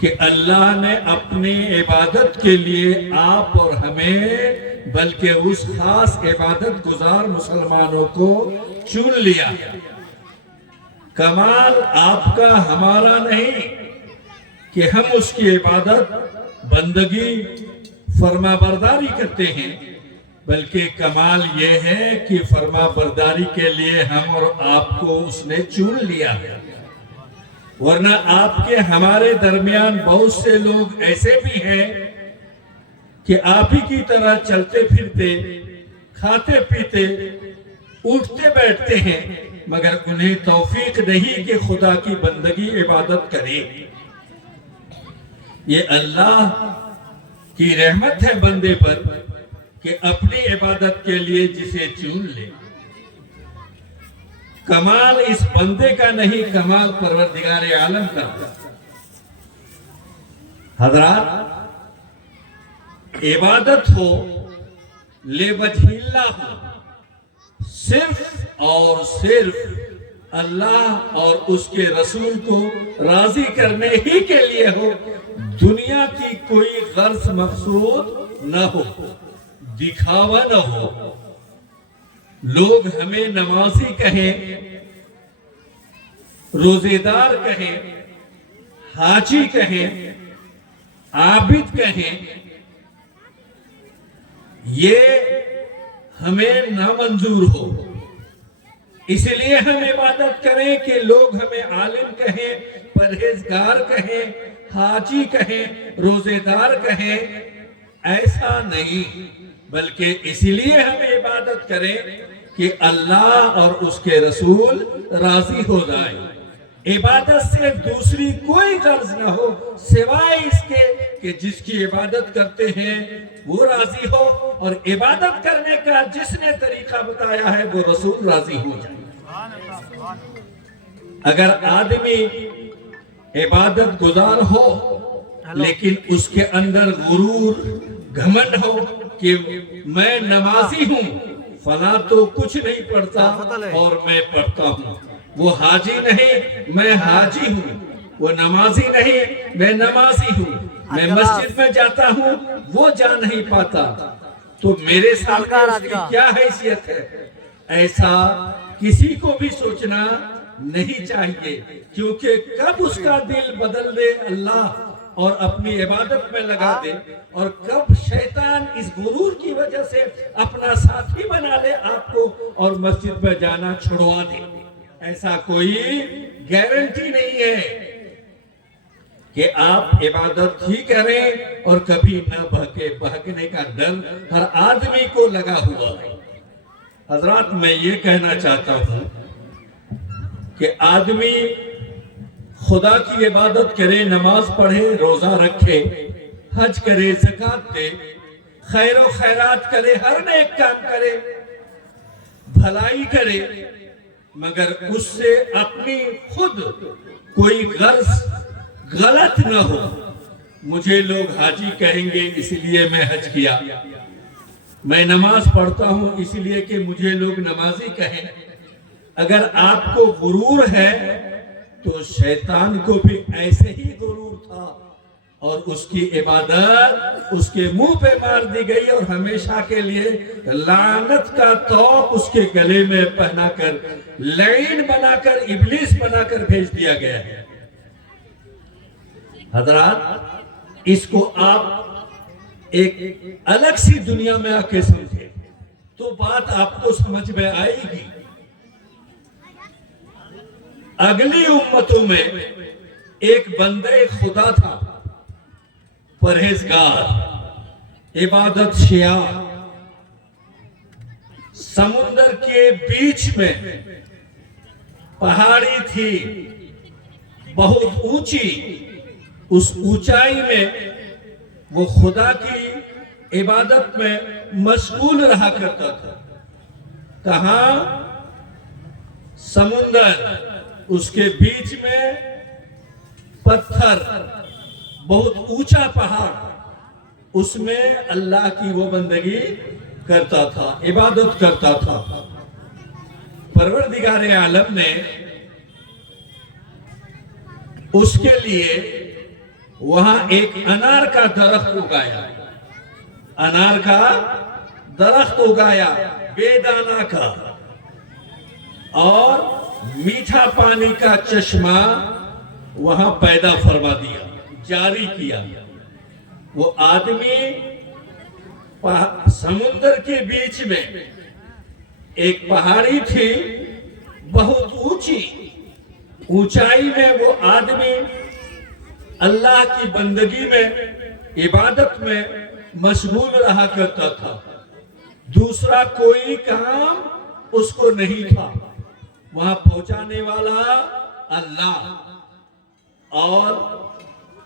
کہ اللہ نے اپنی عبادت کے لیے آپ اور ہمیں بلکہ اس خاص عبادت گزار مسلمانوں کو چن لیا۔ کمال آپ کا ہمارا نہیں کہ ہم اس کی عبادت بندگی فرما برداری کرتے ہیں، بلکہ کمال یہ ہے کہ فرما برداری کے لیے ہم اور آپ کو اس نے چن لیا ہے۔ ورنہ آپ کے ہمارے درمیان بہت سے لوگ ایسے بھی ہیں کہ آپ ہی کی طرح چلتے پھرتے، کھاتے پیتے، اٹھتے بیٹھتے ہیں، مگر انہیں توفیق نہیں کہ خدا کی بندگی عبادت کرے۔ یہ اللہ کی رحمت ہے بندے پر کہ اپنی عبادت کے لیے جسے چن لے۔ کمال اس بندے کا نہیں، کمال پروردگار عالم کا۔ حضرات، عبادت ہو لے وجہ اللہ ہو، صرف اور صرف اللہ اور اس کے رسول کو راضی کرنے ہی کے لیے ہو، دنیا کی کوئی غرض مقصود نہ ہو، دکھاوا نہ ہو۔ لوگ ہمیں نمازی کہیں، روزے دار کہیں، حاجی کہیں، عابد کہیں، یہ ہمیں نامنظور ہو۔ اس لیے ہم عبادت کریں کہ لوگ ہمیں عالم کہیں، پرہیزگار کہیں، حاجی کہیں، روزے دار کہیں، ایسا نہیں، بلکہ اس لیے ہم عبادت کریں کہ اللہ اور اس کے رسول راضی ہو جائیں۔ عبادت سے دوسری کوئی غرض نہ ہو سوائے اس کے کہ جس کی عبادت کرتے ہیں وہ راضی ہو، اور عبادت کرنے کا جس نے طریقہ بتایا ہے وہ رسول راضی ہو جائے۔ اگر آدمی عبادت گزار ہو لیکن اس کے اندر غرور، گھمنڈ ہو کہ میں نمازی ہوں، فلاں تو کچھ نہیں پڑھتا اور میں پڑھتا ہوں، وہ حاجی نہیں میں حاجی ہوں، وہ نمازی نہیں میں نمازی ہوں، میں مسجد میں جاتا ہوں وہ جا نہیں پاتا، تو میرے سامنے اس کی کیا حیثیت ہے؟ ایسا کسی کو بھی سوچنا نہیں چاہیے، کیونکہ کب اس کا دل بدل دے اللہ اور اپنی عبادت میں لگا دے، اور کب شیطان اس غرور کی وجہ سے اپنا ساتھی بنا لے آپ کو اور مسجد میں جانا چھڑوا دے، ایسا کوئی گارنٹی نہیں ہے کہ آپ عبادت ہی کریں اور کبھی نہ بہکے۔ بہکنے کا ڈر ہر آدمی کو لگا ہوا ہے۔ حضرات، میں یہ کہنا چاہتا ہوں کہ آدمی خدا کی عبادت کرے، نماز پڑھے، روزہ رکھے، حج کرے، زکوٰۃ دے، خیر و خیرات کرے، ہر نیک کام کرے، بھلائی کرے، مگر اس سے اپنی خود کوئی غرض غلط نہ ہو۔ مجھے لوگ حاجی کہیں گے اس لیے میں حج کیا، میں نماز پڑھتا ہوں اس لیے کہ مجھے لوگ نمازی کہیں۔ اگر آپ کو غرور ہے تو شیطان کو بھی ایسے ہی غرور تھا، اور اس کی عبادت اس کے منہ پہ مار دی گئی، اور ہمیشہ کے لیے لعنت کا طوق اس کے گلے میں پہنا کر، لعین بنا کر، ابلیس بنا کر بھیج دیا گیا ہے۔ حضرات، اس کو آپ ایک الگ سی دنیا میں آ کے سمجھے تو بات آپ کو سمجھ میں آئے گی۔ اگلی امتوں میں ایک بندے خدا تھا، پرہیزگار، عبادت شیعہ، سمندر کے بیچ میں پہاڑی تھی بہت اونچی، اس اونچائی میں وہ خدا کی عبادت میں مشغول رہا کرتا تھا۔ کہاں؟ سمندر، اس کے بیچ میں پتھر، بہت اونچا پہاڑ، اس میں اللہ کی وہ بندگی کرتا تھا، عبادت کرتا تھا۔ پروردگار عالم نے اس کے لیے وہاں ایک انار کا درخت اگایا، انار کا درخت اگایا بے دانہ کا، اور میٹھا پانی کا چشمہ وہاں پیدا فرما دیا، جاری کیا۔ وہ آدمی سمندر کے بیچ میں ایک پہاڑی تھی بہت اونچی، اونچائی میں وہ آدمی اللہ کی بندگی میں، عبادت میں مشغول رہا کرتا تھا، دوسرا کوئی کام اس کو نہیں تھا، وہاں پہنچانے والا اللہ، اور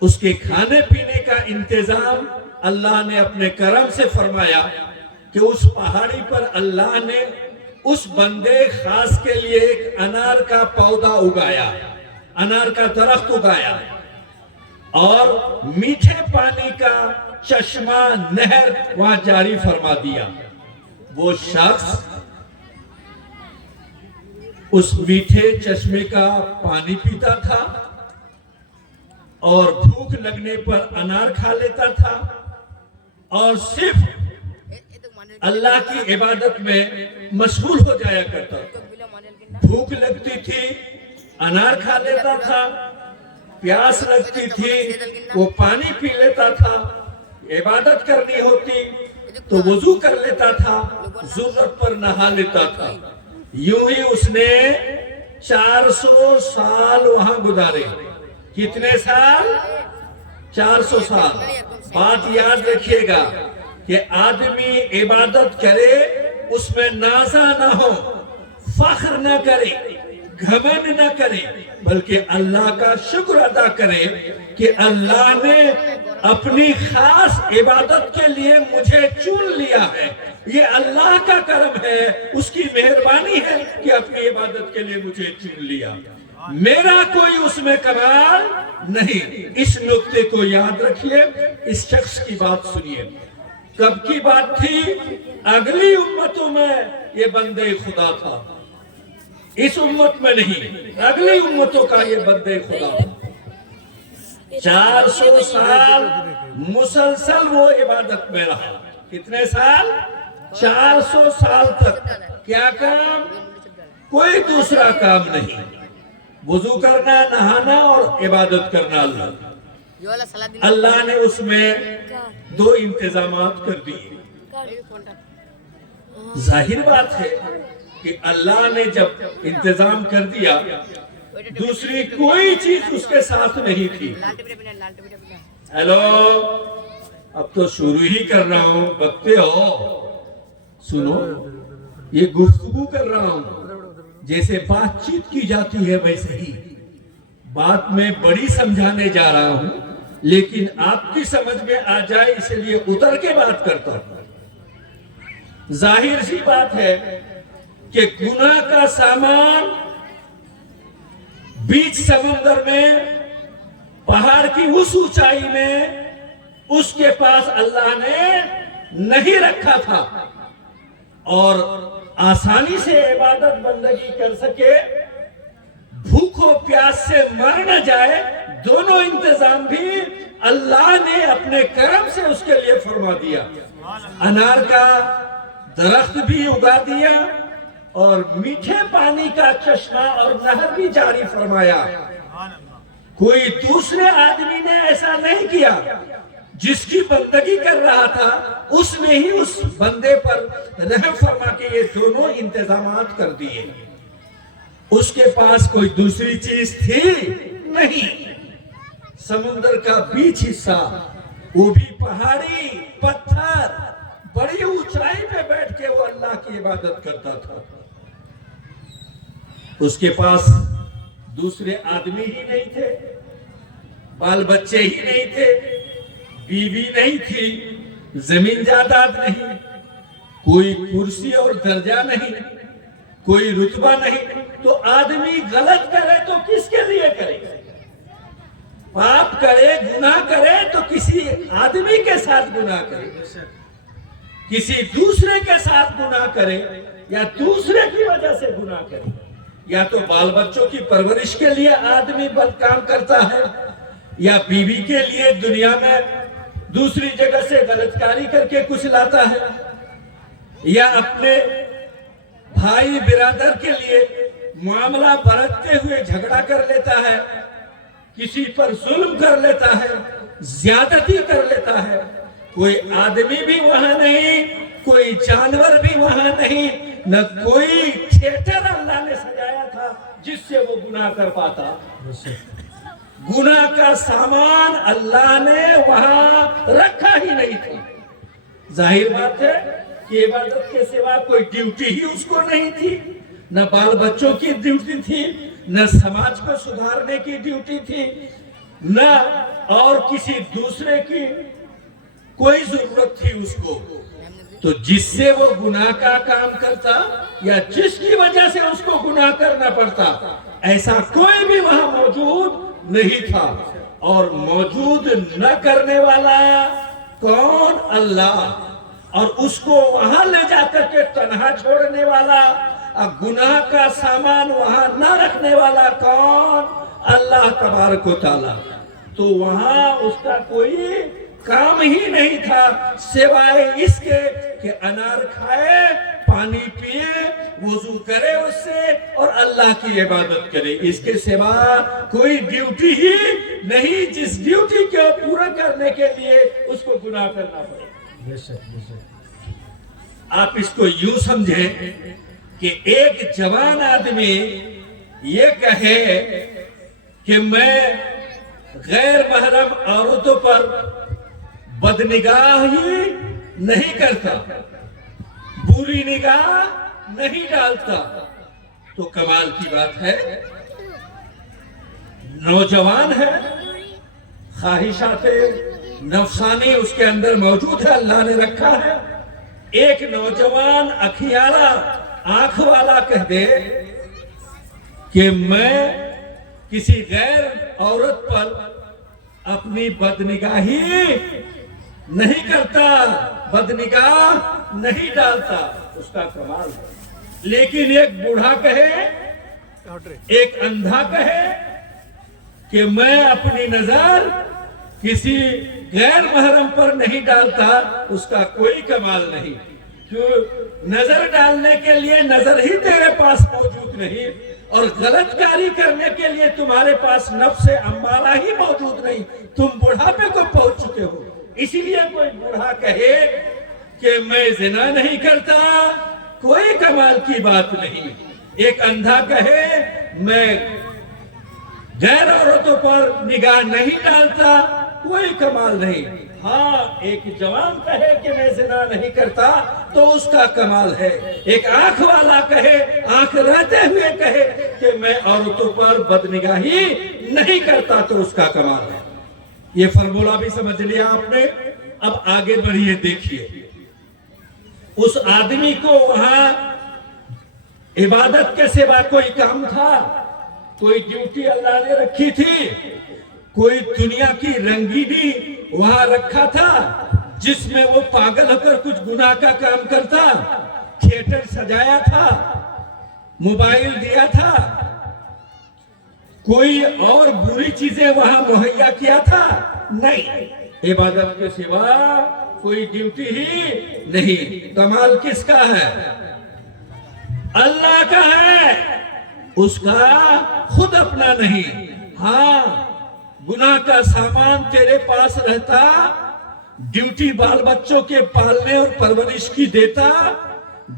اس کے کھانے پینے کا انتظام اللہ نے اپنے کرم سے فرمایا کہ اس پہاڑی پر اللہ نے اس بندے خاص کے لیے ایک انار کا پودا اگایا، انار کا درخت اگایا، اور میٹھے پانی کا چشمہ، نہر وہاں جاری فرما دیا۔ وہ شخص اس میٹھے چشمے کا پانی پیتا تھا اور بھوک لگنے پر انار کھا لیتا تھا، اور صرف اللہ کی عبادت میں مشغول ہو جایا کرتا تھا۔ بھوک لگتی تھی انار کھا لیتا تھا، پیاس لگتی تھی وہ پانی پی لیتا تھا، عبادت کرنی ہوتی تو وضو کر لیتا تھا، ضرورت پر نہا لیتا تھا۔ یوں ہی اس نے 400 سال وہاں گزارے۔ کتنے سال؟ 400 سال۔ بات یاد رکھیے گا کہ آدمی عبادت کرے، اس میں نازا نہ ہو، فخر نہ کرے، گھمنڈ نہ کرے، بلکہ اللہ کا شکر ادا کرے کہ اللہ نے اپنی خاص عبادت کے لیے مجھے چن لیا ہے، یہ اللہ کا کرم ہے، اس کی مہربانی ہے کہ اپنی عبادت کے لیے مجھے چن لیا، میرا کوئی اس میں کمال نہیں۔ اس نقطے کو یاد رکھیے، اس شخص کی بات سنیے۔ کب کی بات تھی؟ اگلی امتوں میں یہ بندے خدا تھا، اس امت میں نہیں، اگلی امتوں کا یہ بندے خدا تھا۔ 400 سال مسلسل وہ عبادت میں رہا۔ کتنے سال؟ 400 سال تک۔ کیا کام؟ کوئی دوسرا کام نہیں، وضو کرنا، نہانا اور عبادت کرنا اللہ۔ اللہ نے اس میں 2 انتظامات کر دیے۔ ظاہر بات ہے کہ اللہ نے جب انتظام کر دیا، دوسری کوئی چیز اس کے ساتھ نہیں تھی۔ ہیلو، اب تو شروع ہی کر رہا ہوں، بکتے ہو، سنو، یہ گفتگو کر رہا ہوں، جیسے بات چیت کی جاتی ہے ویسے ہی بات میں بڑی سمجھانے جا رہا ہوں، لیکن آپ کی سمجھ میں آ جائے اس لیے اتر کے بات کرتا ہوں۔ ظاہر سی بات ہے کہ گناہ کا سامان بیچ سمندر میں، پہاڑ کی اس اونچائی میں اس کے پاس اللہ نے نہیں رکھا تھا، اور آسانی سے عبادت بندگی کر سکے، بھوک و پیاس سے مر نہ جائے، دونوں انتظام بھی اللہ نے اپنے کرم سے اس کے لیے فرما دیا۔ انار کا درخت بھی اگا دیا اور میٹھے پانی کا چشمہ اور نہر بھی جاری فرمایا۔ کوئی دوسرے آدمی نے ایسا نہیں کیا، جس کی بندگی کر رہا تھا اس نے ہی اس بندے پر رحم فرما کے یہ دونوں انتظامات کر دیے۔ اس کے پاس کوئی دوسری چیز تھی نہیں۔ سمندر کا بیچ حصہ، وہ بھی پہاڑی، پتھر، بڑی اونچائی پہ بیٹھ کے وہ اللہ کی عبادت کرتا تھا۔ اس کے پاس دوسرے آدمی ہی نہیں تھے، بال بچے ہی نہیں تھے، بیوی نہیں تھی، زمین جائیداد نہیں، کوئی کرسی اور درجہ نہیں، کوئی رتبہ نہیں۔ تو آدمی غلط کرے تو کس کے لیے کرے؟ پاپ کرے، گناہ کرے تو کسی آدمی کے ساتھ گناہ کرے، کسی دوسرے کے ساتھ گناہ کرے، یا دوسرے کی وجہ سے گناہ کرے، یا تو بال بچوں کی پرورش کے لیے آدمی بد کام کرتا ہے، یا بیوی کے لیے دنیا میں دوسری جگہ سے غلط کاری کر کے کچھ لاتا ہے، یا اپنے بھائی برادر کے لیے معاملہ برتتے ہوئے جھگڑا کر لیتا ہے، کسی پر ظلم کر لیتا ہے، زیادتی کر لیتا ہے، کوئی آدمی بھی وہاں نہیں، کوئی جانور بھی وہاں نہیں، نہ کوئی تھیٹر اللہ نے سجایا تھا جس سے وہ گناہ کر پاتا۔ گناہ کا سامان اللہ نے وہاں رکھا ہی نہیں تھا۔ ظاہر بات ہے کہ عبادت کے سوا کوئی ڈیوٹی ہی اس کو نہیں تھی، نہ بال بچوں کی ڈیوٹی تھی، نہ سماج کو سدھارنے کی ڈیوٹی تھی، نہ اور کسی دوسرے کی کوئی ضرورت تھی اس کو۔ تو جس سے وہ گناہ کا کام کرتا یا جس کی وجہ سے اس کو گناہ کرنا پڑتا، ایسا کوئی بھی وہاں موجود نہیں تھا، اور موجود نہ کرنے والا کون؟ اللہ۔ اور اس کو وہاں لے جا کر کے تنہا چھوڑنے والا، گناہ کا سامان وہاں نہ رکھنے والا کون؟ اللہ تبارک و تعالی۔ تو وہاں اس کا کوئی کام ہی نہیں تھا سوائے اس کے کہ انار کھائے، پانی پیے، وضو کرے اس سے اور اللہ کی عبادت کرے۔ اس کے سوا کوئی ڈیوٹی ہی نہیں جس ڈیوٹی کو پورا کرنے کے لیے اس کو گناہ کرنا پڑے۔ آپ اس کو یوں سمجھیں کہ ایک جوان آدمی یہ کہے کہ میں غیر محرم عورتوں پر بدنگاہی نہیں کرتا، بری نگاہ نہیں ڈالتا، تو کمال کی بات ہے۔ نوجوان ہے، خواہشات نفسانی اس کے اندر موجود ہے، اللہ نے رکھا ہے۔ ایک نوجوان اکھیارا آنکھ والا کہہ دے کہ میں کسی غیر عورت پر اپنی بدنگاہی نہیں کرتا، بدنگاہ نہیں ڈالتا، اس کا کمال ہے۔ لیکن ایک بوڑھا کہے، ایک اندھا کہے کہ میں اپنی نظر کسی غیر محرم پر نہیں ڈالتا، اس کا کوئی کمال نہیں۔ کیوں؟ نظر ڈالنے کے لیے نظر ہی تیرے پاس موجود نہیں، اور غلط کاری کرنے کے لیے تمہارے پاس نفس امارہ ہی موجود نہیں، تم بڑھاپے کو پہنچ چکے ہو۔ اسی لیے کوئی بوڑھا کہے کہ میں زنا نہیں کرتا، کوئی کمال کی بات نہیں۔ ایک اندھا کہے میں غیر عورتوں پر نگاہ نہیں ڈالتا، کوئی کمال نہیں۔ ہاں، ایک جوان کہے کہ میں زنا نہیں کرتا تو اس کا کمال ہے۔ ایک آنکھ والا کہے، آنکھ رہتے ہوئے کہے کہ میں عورتوں پر بدنگاہی نہیں کرتا تو اس کا کمال ہے۔ یہ فرمولا بھی سمجھ لیا آپ نے۔ اب آگے بڑھیے، دیکھیے اس آدمی کو وہاں عبادت کے سوا کوئی کام تھا، کوئی ڈیوٹی اللہ نے رکھی تھی، کوئی دنیا کی رنگینی وہاں رکھا تھا جس میں وہ پاگل ہو کر کچھ گناہ کا کام کرتا، تھیٹر سجایا تھا، موبائل دیا تھا، کوئی اور بری چیزیں وہاں مہیا کیا تھا؟ نہیں، عبادت کے سوا کوئی ڈیوٹی ہی نہیں۔ کمال کس کا ہے؟ اللہ کا ہے، اس کا خود اپنا نہیں۔ ہاں، گناہ کا سامان تیرے پاس رہتا، ڈیوٹی بال بچوں کے پالنے اور پرورش کی دیتا،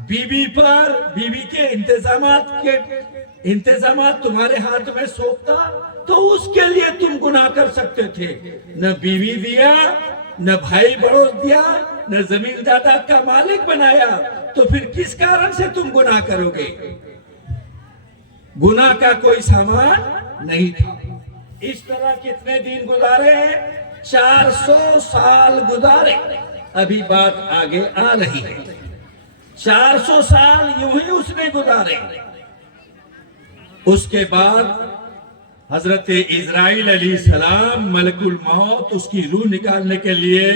بیوی پر بیوی کے انتظامات تمہارے ہاتھ میں سونپتا، تو اس کے لیے تم گناہ کر سکتے تھے۔ نہ بیوی دیا، نہ بھائی بڑوس دیا، نہ زمین جائیداد کا مالک بنایا، تو پھر کس کارن سے تم گناہ کرو گے؟ گناہ کا کوئی سامان نہیں تھا۔ اس طرح کتنے دن گزارے ہیں؟ 400 سال گزارے۔ ابھی بات آگے آ رہی ہے۔ 400 سال یوں ہی اس نے گزارے۔ اس کے بعد حضرت عزرائیل علیہ السلام، ملک الموت، اس کی روح نکالنے کے لیے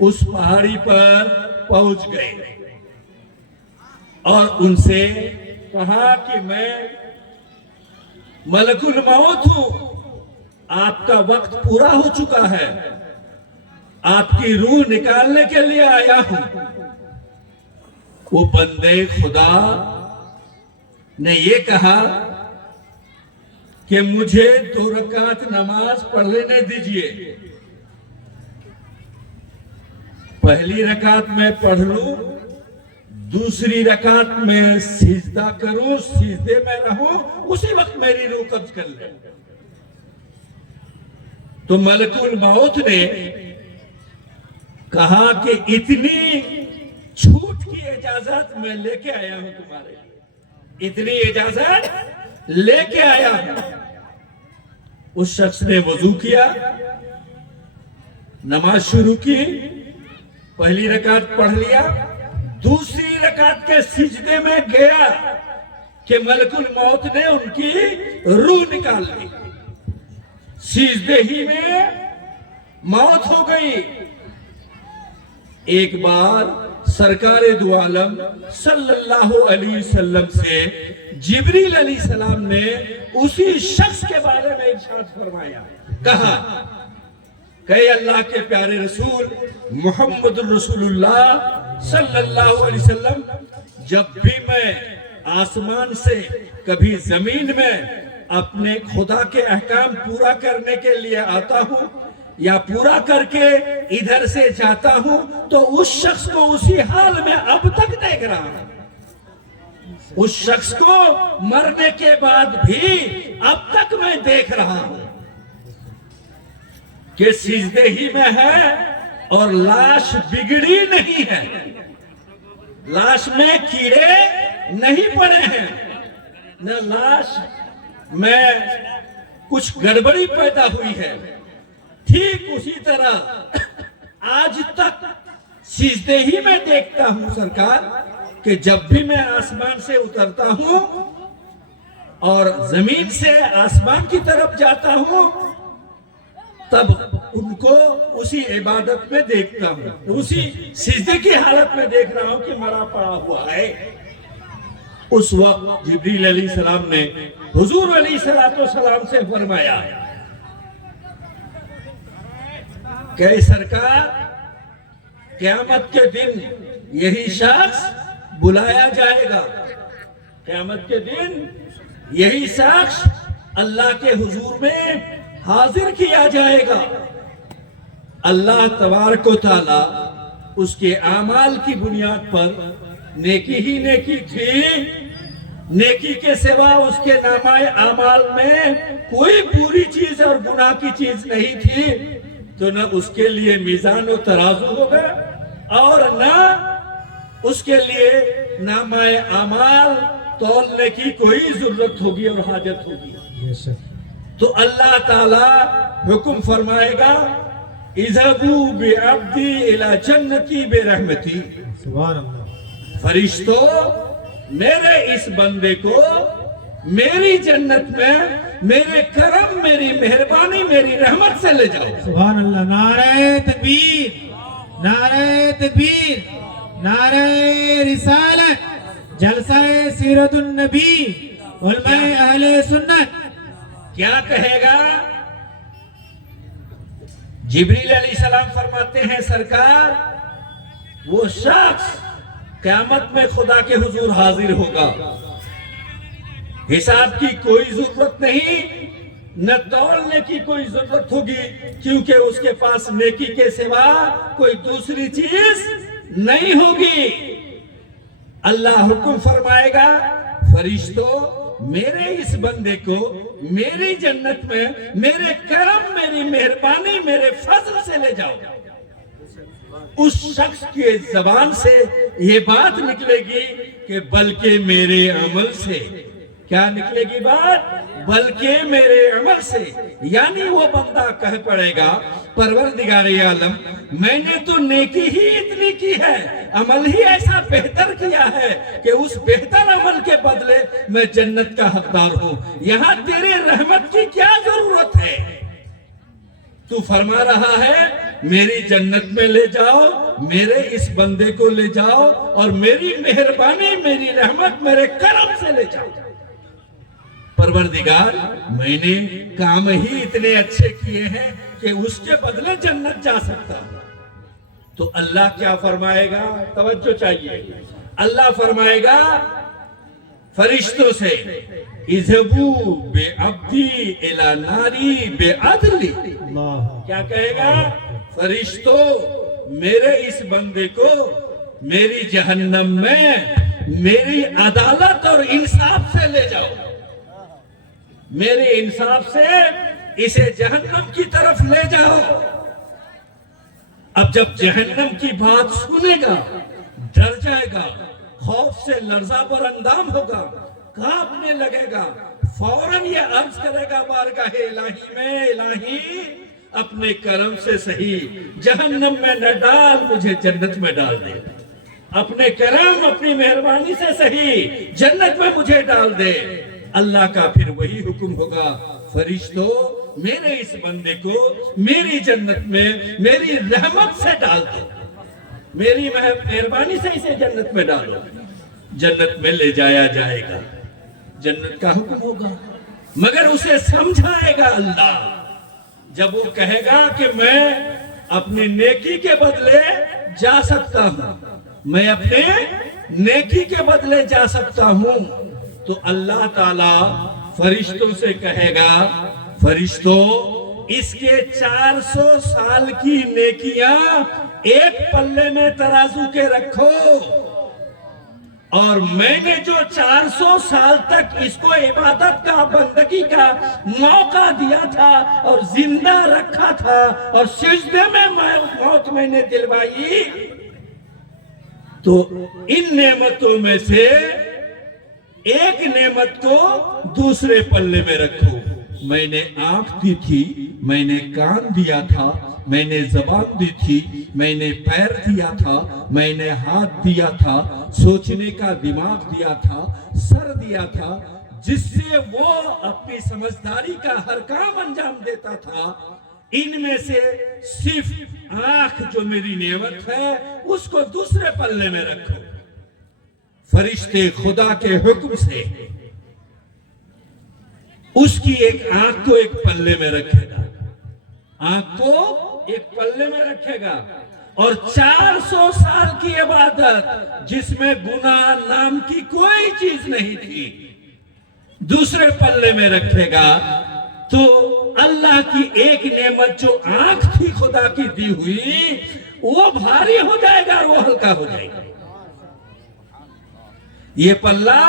اس پہاڑی پر پہنچ گئے اور ان سے کہا کہ میں ملک الموت ہوں، آپ کا وقت پورا ہو چکا ہے، آپ کی روح نکالنے کے لیے آیا ہوں۔ وہ بندے خدا نے یہ کہا کہ مجھے 2 رکعت نماز پڑھ لینے دیجئے، پہلی رکعت میں پڑھ لوں، دوسری رکعت میں سجدہ کروں، سجدے میں رہوں، اسی وقت میری روح قبض کر لے۔ تو ملک الموت نے کہا کہ اتنی چھوٹ کی اجازت میں لے کے آیا ہوں تمہارے، اتنی اجازت لے کے آیا ہوں۔ اس شخص نے وضو کیا، نماز شروع کی، پہلی رکعت پڑھ لیا، دوسری رکعت کے سجدے میں گیا کہ ملک الموت نے ان کی روح نکال لی، سجدے ہی میں موت ہو گئی۔ ایک بار سرکار دو عالم صلی اللہ علیہ وسلم سے جبریل علیہ السلام نے اسی شخص کے بارے میں ارشاد فرمایا، کہا کہ اے اللہ کے پیارے رسول محمد رسول اللہ صلی اللہ علیہ وسلم، جب بھی میں آسمان سے کبھی زمین میں اپنے خدا کے احکام پورا کرنے کے لیے آتا ہوں یا پورا کر کے ادھر سے جاتا ہوں تو اس شخص کو اسی حال میں اب تک دیکھ رہا ہوں، اس شخص کو مرنے کے بعد بھی اب تک میں دیکھ رہا ہوں کہ سجدے ہی میں ہے اور لاش بگڑی نہیں ہے، لاش میں کیڑے نہیں پڑے ہیں، نہ لاش میں کچھ گڑبڑی پیدا ہوئی ہے۔ ٹھیک اسی طرح آج تک سجدے ہی میں دیکھتا ہوں سرکار کہ جب بھی میں آسمان سے اترتا ہوں اور زمین سے آسمان کی طرف جاتا ہوں تب ان کو اسی عبادت میں دیکھتا ہوں، اسی سجدے کی حالت میں دیکھ رہا ہوں کہ مرا پڑا ہوا ہے۔ اس وقت جبریل علیہ السلام نے حضور علیہ السلام سے فرمایا کہ سرکار قیامت کے دن یہی شخص بلایا جائے گا، قیامت کے دن یہی شخص اللہ کے حضور میں حاضر کیا جائے گا۔ اللہ تبارک و تعالی اس کے اعمال کی بنیاد پر نیکی ہی نیکی تھی، نیکی کے سوا اس کے نامہ اعمال میں کوئی بری چیز اور گناہ کی چیز نہیں تھی، تو نہ اس کے لیے میزان و ترازو ہوگا اور نہ اس کے لیے نامہ اعمال تولنے کی کوئی ضرورت ہوگی اور حاجت ہوگی۔ تو اللہ تعالی حکم فرمائے گا اذهبوا بعبدی الی جنتی برحمتی، سبحان اللہ، فرشتوں میرے اس بندے کو میری جنت میں میرے کرم، میری مہربانی، میری رحمت سے لے جاؤ۔ سبحان اللہ، نعرہ تکبیر، نعرہ تکبیر، نعرہ رسالت، جلسہ سیرت النبی، علماء اہل سنت۔ کیا کہے گا؟ جبریل علیہ السلام فرماتے ہیں سرکار وہ شخص قیامت میں خدا کے حضور حاضر ہوگا، حساب کی کوئی ضرورت نہیں، نہ تولنے کی کوئی ضرورت ہوگی، کیونکہ اس کے پاس نیکی کے سوا کوئی دوسری چیز نہیں ہوگی۔ اللہ حکم فرمائے گا فرشتوں میرے اس بندے کو میری جنت میں میرے کرم، میری مہربانی، میرے فضل سے لے جاؤ۔ اس شخص کی زبان سے یہ بات نکلے گی کہ بلکہ میرے عمل سے، کیا نکلے گی بات؟ بلکہ میرے عمل سے، یعنی وہ بندہ کہہ پڑے گا پروردگار عالم میں نے تو نیکی ہی اتنی کی ہے، عمل ہی ایسا بہتر کیا ہے کہ اس بہتر عمل کے بدلے میں جنت کا حقدار ہوں، یہاں تیرے رحمت کی کیا ضرورت ہے؟ تو فرما رہا ہے میری جنت میں لے جاؤ، میرے اس بندے کو لے جاؤ اور میری مہربانی، میری رحمت، میرے کرم سے لے جاؤ۔ پروردگار میں نے کام ہی اتنے اچھے کیے ہیں کہ اس کے بدلے جنت جا سکتا ہوں. تو اللہ کیا فرمائے گا؟ توجہ چاہیے. اللہ فرمائے گا فرشتوں سے اذهبوا بعبدی الی ناری بعدلی. کیا کہے گا؟ فرشتوں میرے اس بندے کو میری جہنم میں میری عدالت اور انصاف سے لے جاؤ. میرے انصاف سے اسے جہنم کی طرف لے جاؤ. اب جب جہنم کی بات سنے گا ڈر جائے گا، خوف سے لرزہ پر اندام ہوگا، کانپنے لگے گا، فوراً یہ عرض کرے گا بارگاہ الہی میں، الہی اپنے کرم سے صحیح جہنم میں نہ ڈال، مجھے جنت میں ڈال دے. اپنے کرم اپنی مہربانی سے صحیح جنت میں مجھے ڈال دے. اللہ کا پھر وہی حکم ہوگا فرشتوں میرے اس بندے کو میری جنت میں میری رحمت سے ڈال دو، میری مہربانی سے اسے جنت میں ڈالو. جنت میں لے جایا جائے گا، جنت کا حکم ہوگا، مگر اسے سمجھائے گا اللہ. جب وہ کہے گا کہ میں اپنی نیکی کے بدلے جا سکتا ہوں، میں اپنے نیکی کے بدلے جا سکتا ہوں، تو اللہ تعالی فرشتوں سے کہے گا فرشتوں اس کے 400 سال کی نیکیاں ایک پلے میں ترازو کے رکھو، اور میں نے جو 400 سال تک اس کو عبادت کا بندگی کا موقع دیا تھا اور زندہ رکھا تھا اور سجدے میں موت میں نے دلوائی، تو ان نعمتوں میں سے ایک نعمت کو دوسرے پلے میں رکھو. میں نے آنکھ دی تھی، میں نے کان دیا تھا، میں نے زبان دی تھی، میں نے پیر دیا تھا، میں نے ہاتھ دیا تھا، سوچنے کا دماغ دیا تھا، سر دیا تھا، جس سے وہ اپنی سمجھداری کا ہر کام انجام دیتا تھا. ان میں سے صرف آنکھ جو میری نعمت ہے اس کو دوسرے پلے میں رکھو. فرشتے خدا کے حکم سے اس کی ایک آنکھ کو ایک پلے میں رکھے گا، آنکھ کو ایک پلے میں رکھے گا، اور 400 سال کی عبادت جس میں گناہ نام کی کوئی چیز نہیں تھی دوسرے پلے میں رکھے گا. تو اللہ کی ایک نعمت جو آنکھ تھی خدا کی دی ہوئی وہ بھاری ہو جائے گا، وہ ہلکا ہو جائے گا. یہ پلہ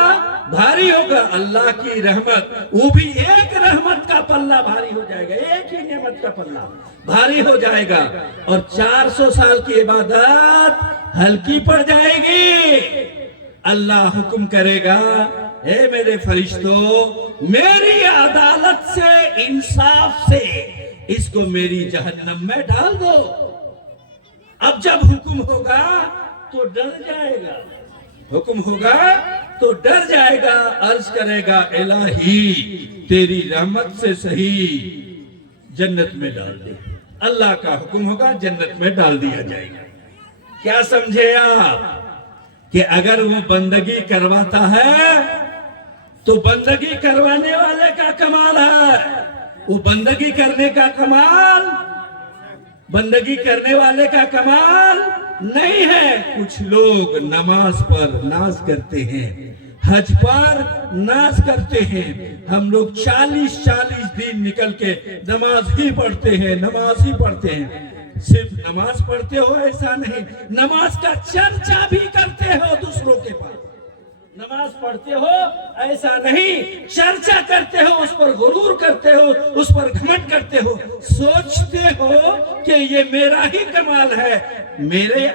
بھاری ہوگا، اللہ کی رحمت وہ بھی ایک رحمت کا پلہ بھاری ہو جائے گا، ایک ہی نعمت کا پلہ بھاری ہو جائے گا، اور 400 سال کی عبادت ہلکی پڑ جائے گی. اللہ حکم کرے گا اے میرے فرشتوں میری عدالت سے انصاف سے اس کو میری جہنم میں ڈال دو. اب جب حکم ہوگا تو ڈر جائے گا، حکم ہوگا تو ڈر جائے گا، عرض کرے گا الہی تیری رحمت سے صحیح جنت میں ڈال دے. اللہ کا حکم ہوگا جنت میں ڈال دیا جائے گا. کیا سمجھے آپ کہ اگر وہ بندگی کرواتا ہے تو بندگی کروانے والے کا کمال ہے، وہ بندگی کرنے کا کمال بندگی کرنے والے کا کمال نہیں ہے. کچھ لوگ نماز پر ناز کرتے ہیں، حج پر ناز کرتے ہیں. ہم لوگ 40 دن نکل کے نماز ہی پڑھتے ہیں، نماز ہی پڑھتے ہیں. صرف نماز پڑھتے ہو ایسا نہیں، نماز کا چرچا بھی کرتے ہو دوسروں کے پاس. نماز پڑھتے ہو ایسا نہیں، چرچا کرتے ہو، اس پر غرور کرتے ہو، اس پر گھمنڈ کرتے ہو، سوچتے ہو کہ یہ میرا ہی کمال ہے. میرے